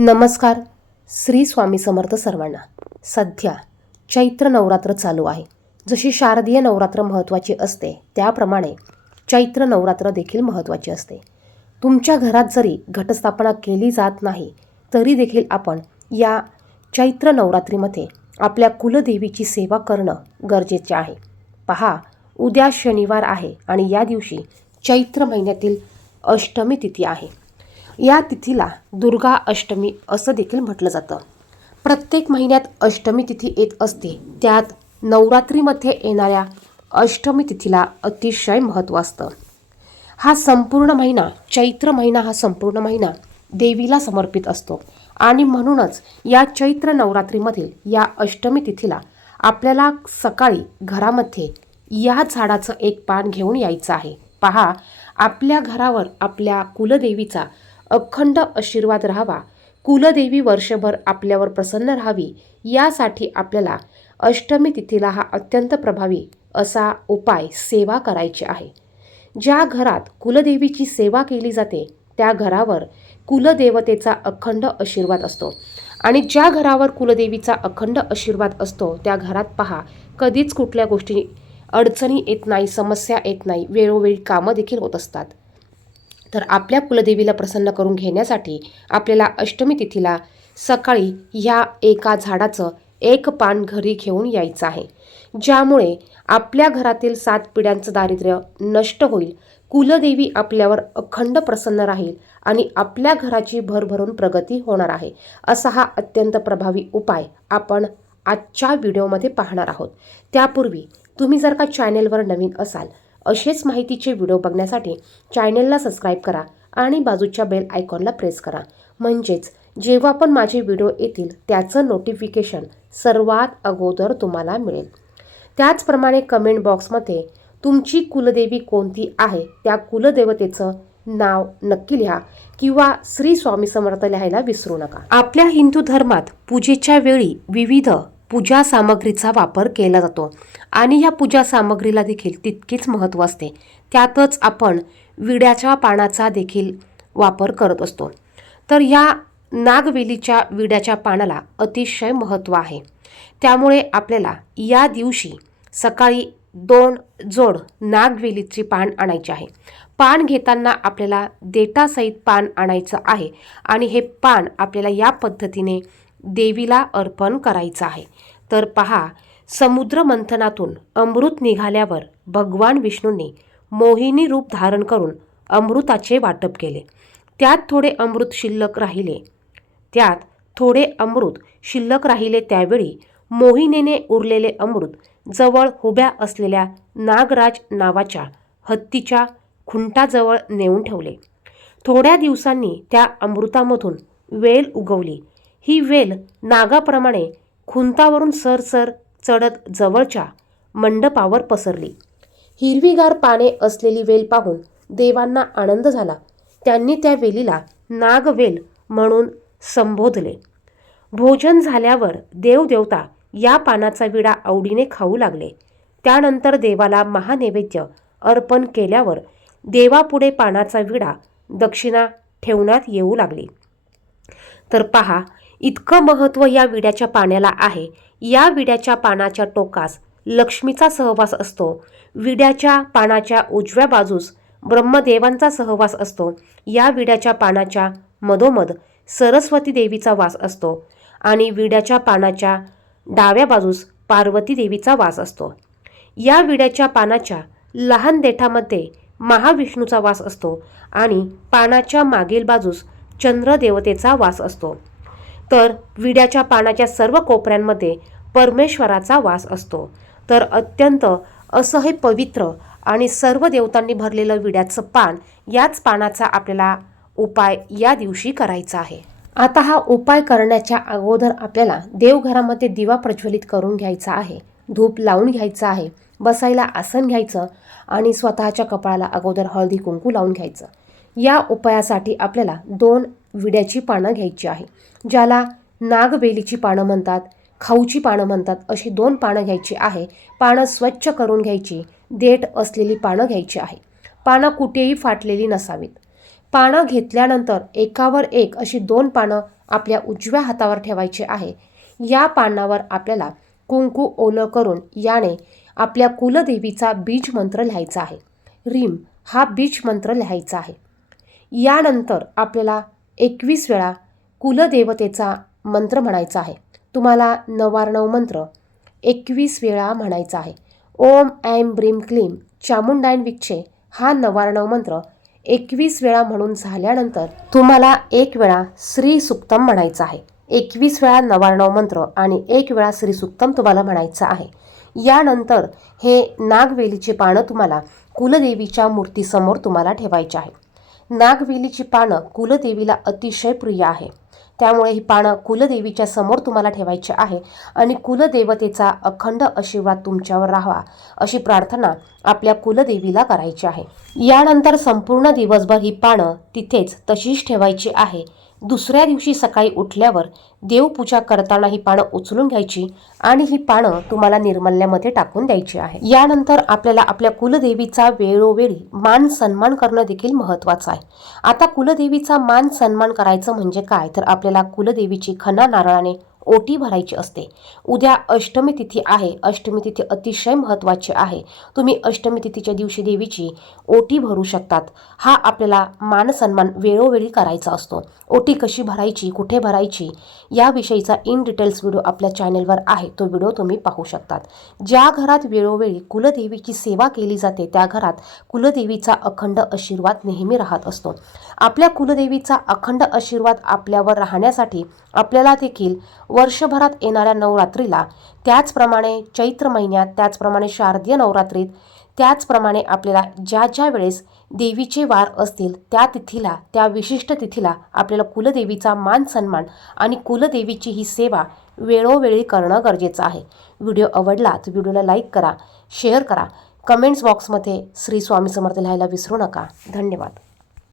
नमस्कार. श्री स्वामी समर्थ सर्वांना. सध्या चैत्र नवरात्र चालू आहे. जशी शारदीय नवरात्र महत्त्वाची असते त्याप्रमाणे चैत्र नवरात्र देखील महत्त्वाची असते. तुमच्या घरात जरी घटस्थापना केली जात नाही तरी देखील आपण या चैत्र नवरात्रीमध्ये आपल्या कुलदेवीची सेवा करणं गरजेचे आहे. पहा उद्या शनिवार आहे आणि या दिवशी चैत्र महिन्यातील अष्टमी तिथी आहे. या तिथीला दुर्गा अष्टमी असं देखील म्हटलं जातं. प्रत्येक महिन्यात अष्टमी तिथी येत असते. त्यात नवरात्रीमध्ये येणाऱ्या अष्टमी तिथीला अतिशय महत्त्व असतं. हा संपूर्ण महिना चैत्र महिना हा संपूर्ण महिना देवीला समर्पित असतो. आणि म्हणूनच या चैत्र नवरात्रीमधील या अष्टमी तिथीला आपल्याला सकाळी घरामध्ये या झाडाचं एक पान घेऊन यायचं आहे. पहा आपल्या घरावर आपल्या कुलदेवीचा अखंड आशीर्वाद राहावा. कुलदेवी वर्षभर आपल्यावर प्रसन्न राहावी. यासाठी आपल्याला अष्टमी तिथीला हा अत्यंत प्रभावी असा उपाय सेवा करायची आहे. ज्या घरात कुलदेवीची सेवा केली जाते त्या घरावर कुलदेवतेचा अखंड आशीर्वाद असतो. आणि ज्या घरावर कुलदेवीचा अखंड आशीर्वाद असतो त्या घरात पहा कधीच कुठल्या गोष्टी अडचणी येत नाही समस्या येत नाही वेळोवेळी कामं देखील होत असतात. तर आपल्या कुलदेवीला प्रसन्न करून घेण्यासाठी आपल्याला अष्टमी तिथीला सकाळी ह्या एका झाडाचं एक पान घरी घेऊन यायचं आहे. ज्यामुळे आपल्या घरातील सात पिढ्यांचं दारिद्र्य नष्ट होईल कुलदेवी आपल्यावर अखंड प्रसन्न राहील आणि आपल्या घराची भरभरून प्रगती होणार आहे असा हा अत्यंत प्रभावी उपाय आपण आजच्या व्हिडिओमध्ये पाहणार आहोत. त्यापूर्वी तुम्ही जर का चॅनेलवर नवीन असाल असेच माहितीचे व्हिडिओ बघण्यासाठी चॅनलला सबस्क्राईब करा आणि बाजूच्या बेल आयकॉनला प्रेस करा. म्हणजेच जेव्हा पण माझे व्हिडिओ येतील त्याचं नोटिफिकेशन सर्वात अगोदर तुम्हाला मिळेल. त्याचप्रमाणे कमेंट बॉक्समध्ये तुमची कुलदेवी कोणती आहे? त्या कुलदेवतेचं नाव नक्की लिहा किंवा श्री स्वामी समर्थ लिहायला विसरू नका. आपल्या हिंदू धर्मात पूजेच्या वेळी विविध पूजा सामग्रीचा वापर केला जातो. आणि या पूजा सामग्रीला देखील तितकीच महत्त्व असते. त्यातच आपण विड्याच्या पानाचा देखील वापर करत असतो. तर या नागवेलीच्या विड्याच्या पानाला अतिशय महत्त्व आहे. त्यामुळे आपल्याला या दिवशी सकाळी दोन जोड नागवेलीची पान आणायचे आहे. पान घेताना आपल्याला देटासहित पान आणायचं आहे. आणि हे पान आपल्याला या पद्धतीने देवीला अर्पण करायचं आहे. तर पहा समुद्र मंथनातून अमृत निघाल्यावर भगवान विष्णूंनी मोहिनी रूप धारण करून अमृताचे वाटप केले. त्यात थोडे अमृत शिल्लक राहिले. त्यात थोडे अमृत शिल्लक राहिले त्यावेळी मोहिनीने उरलेले अमृत जवळ उभ्या असलेल्या नागराज नावाच्या हत्तीच्या खुंटाजवळ नेऊन ठेवले. थोड्या दिवसांनी त्या अमृतामधून वेल उगवली. ही वेल नागाप्रमाणे खुंतावरून सरसर चढत जवळच्या मंडपावर पसरली. हिरवीगार पाने असलेली वेल पाहून देवांना आनंद झाला. त्यांनी त्या वेलीला नागवेल म्हणून संबोधले. भोजन झाल्यावर देवदेवता या पानाचा विडा आवडीने खाऊ लागले. त्यानंतर देवाला महानैवेद्य अर्पण केल्यावर देवापुढे पानाचा विडा दक्षिणा ठेवण्यात येऊ लागली. तर पहा इतकं महत्त्व या विड्याच्या पाण्याला आहे. या विड्याच्या पानाच्या टोकास लक्ष्मीचा सहवास असतो. विड्याच्या पानाच्या उजव्या बाजूस ब्रह्मदेवांचा सहवास असतो. या विड्याच्या पानाच्या मधोमध सरस्वती देवीचा वास असतो आणि विड्याच्या पानाच्या डाव्या बाजूस पार्वती देवीचा वास असतो. या विड्याच्या पानाच्या लहान देठामध्ये महाविष्णूचा वास असतो आणि पानाच्या मागील बाजूस चंद्रदेवतेचा वास असतो. तर विड्याच्या पानाच्या सर्व कोपऱ्यांमध्ये परमेश्वराचा वास असतो. तर अत्यंत असं हे पवित्र आणि सर्व देवतांनी भरलेलं विड्याचं पान याच पानाचा आपल्याला उपाय या दिवशी करायचा आहे. आता हा उपाय करण्याच्या अगोदर आपल्याला देवघरामध्ये दिवा प्रज्वलित करून घ्यायचा आहे. धूप लावून घ्यायचा आहे. बसायला आसन घ्यायचं आणि स्वतःच्या कपाळाला अगोदर हळदी कुंकू लावून घ्यायचं. या उपायासाठी आपल्याला दोन विड्याची पानं घ्यायची आहे. ज्याला नागवेलीची पानं म्हणतात खाऊची पानं म्हणतात अशी दोन पानं घ्यायची आहे. पानं स्वच्छ करून घ्यायची देठ असलेली पानं घ्यायची आहे. पानं कुठेही फाटलेली नसावीत. पानं घेतल्यानंतर एकावर एक अशी दोन पानं आपल्या उजव्या हातावर ठेवायची आहे. या पानावर आपल्याला कुंकू ओलं करून याने आपल्या कुलदेवीचा बीज मंत्र लिहायचा आहे. रीम हा बीज मंत्र लिहायचा आहे. यानंतर आपल्याला एकवीस वेळा कुलदेवतेचा मंत्र म्हणायचा आहे. तुम्हाला नवार्णव मंत्र एकवीस वेळा म्हणायचा आहे. ओम ऐम ब्रीम क्लीम चामुंडायन विक्षे हा नवार्णव मंत्र एकवीस वेळा म्हणून झाल्यानंतर तुम्हाला एक वेळा श्री सुक्तम म्हणायचं आहे. एकवीस वेळा नवार्णव मंत्र आणि एक वेळा श्री सुक्तम तुम्हाला म्हणायचं आहे. यानंतर हे नागवेलीचे पानं तुम्हाला कुलदेवीच्या मूर्तीसमोर तुम्हाला ठेवायचे आहे. नागवेलीची पानं कुलदेवीला अतिशय प्रिय आहे. त्यामुळे ही पानं कुलदेवीच्या समोर तुम्हाला ठेवायची आहे आणि कुलदेवतेचा अखंड आशीर्वाद तुमच्यावर राहावा अशी प्रार्थना आपल्या कुलदेवीला करायची आहे. यानंतर संपूर्ण दिवसभर ही पानं तिथेच तशीच ठेवायची आहे. दुसऱ्या दिवशी सकाळी उठल्यावर देवपूजा करताना ही पानं उचलून घ्यायची आणि ही पानं तुम्हाला निर्मल्यामध्ये टाकून द्यायची आहे. यानंतर आपल्याला आपल्या कुलदेवीचा वेळोवेळी मान सन्मान करणं देखील महत्त्वाचं आहे. आता कुलदेवीचा मान सन्मान करायचं म्हणजे काय? तर आपल्याला कुलदेवीची खना नारळाने ओटी भरायची असते. उद्या अष्टमी तिथी आहे. अष्टमी तिथी अतिशय महत्त्वाची आहे. तुम्ही अष्टमी तिथीच्या दिवशी देवीची ओटी भरू शकतात. हा आपल्याला मानसन्मान वेळोवेळी करायचा असतो. ओटी कशी भरायची कुठे भरायची याविषयीचा इन डिटेल्स व्हिडिओ आपल्या चॅनेलवर आहे. तो व्हिडिओ तुम्ही पाहू शकतात. ज्या घरात वेळोवेळी कुलदेवीची सेवा केली जाते त्या घरात कुलदेवीचा अखंड आशीर्वाद नेहमी राहत असतो. आपल्या कुलदेवीचा अखंड आशीर्वाद आपल्यावर राहण्यासाठी आपल्याला देखील वर्षभरात येणाऱ्या नवरात्रीला त्याचप्रमाणे चैत्र महिन्यात त्याचप्रमाणे शारदीय नवरात्रीत त्याचप्रमाणे आपल्याला ज्या ज्या वेळेस देवीचे वार असतील त्या तिथीला त्या विशिष्ट तिथीला आपल्याला कुलदेवीचा मान सन्मान आणि कुलदेवीची ही सेवा वेळोवेळी करणं गरजेचं आहे. व्हिडिओ आवडला तर व्हिडिओला लाईक करा शेअर करा. कमेंट्स बॉक्समध्ये श्री स्वामी समर्थ लिहायला विसरू नका. धन्यवाद.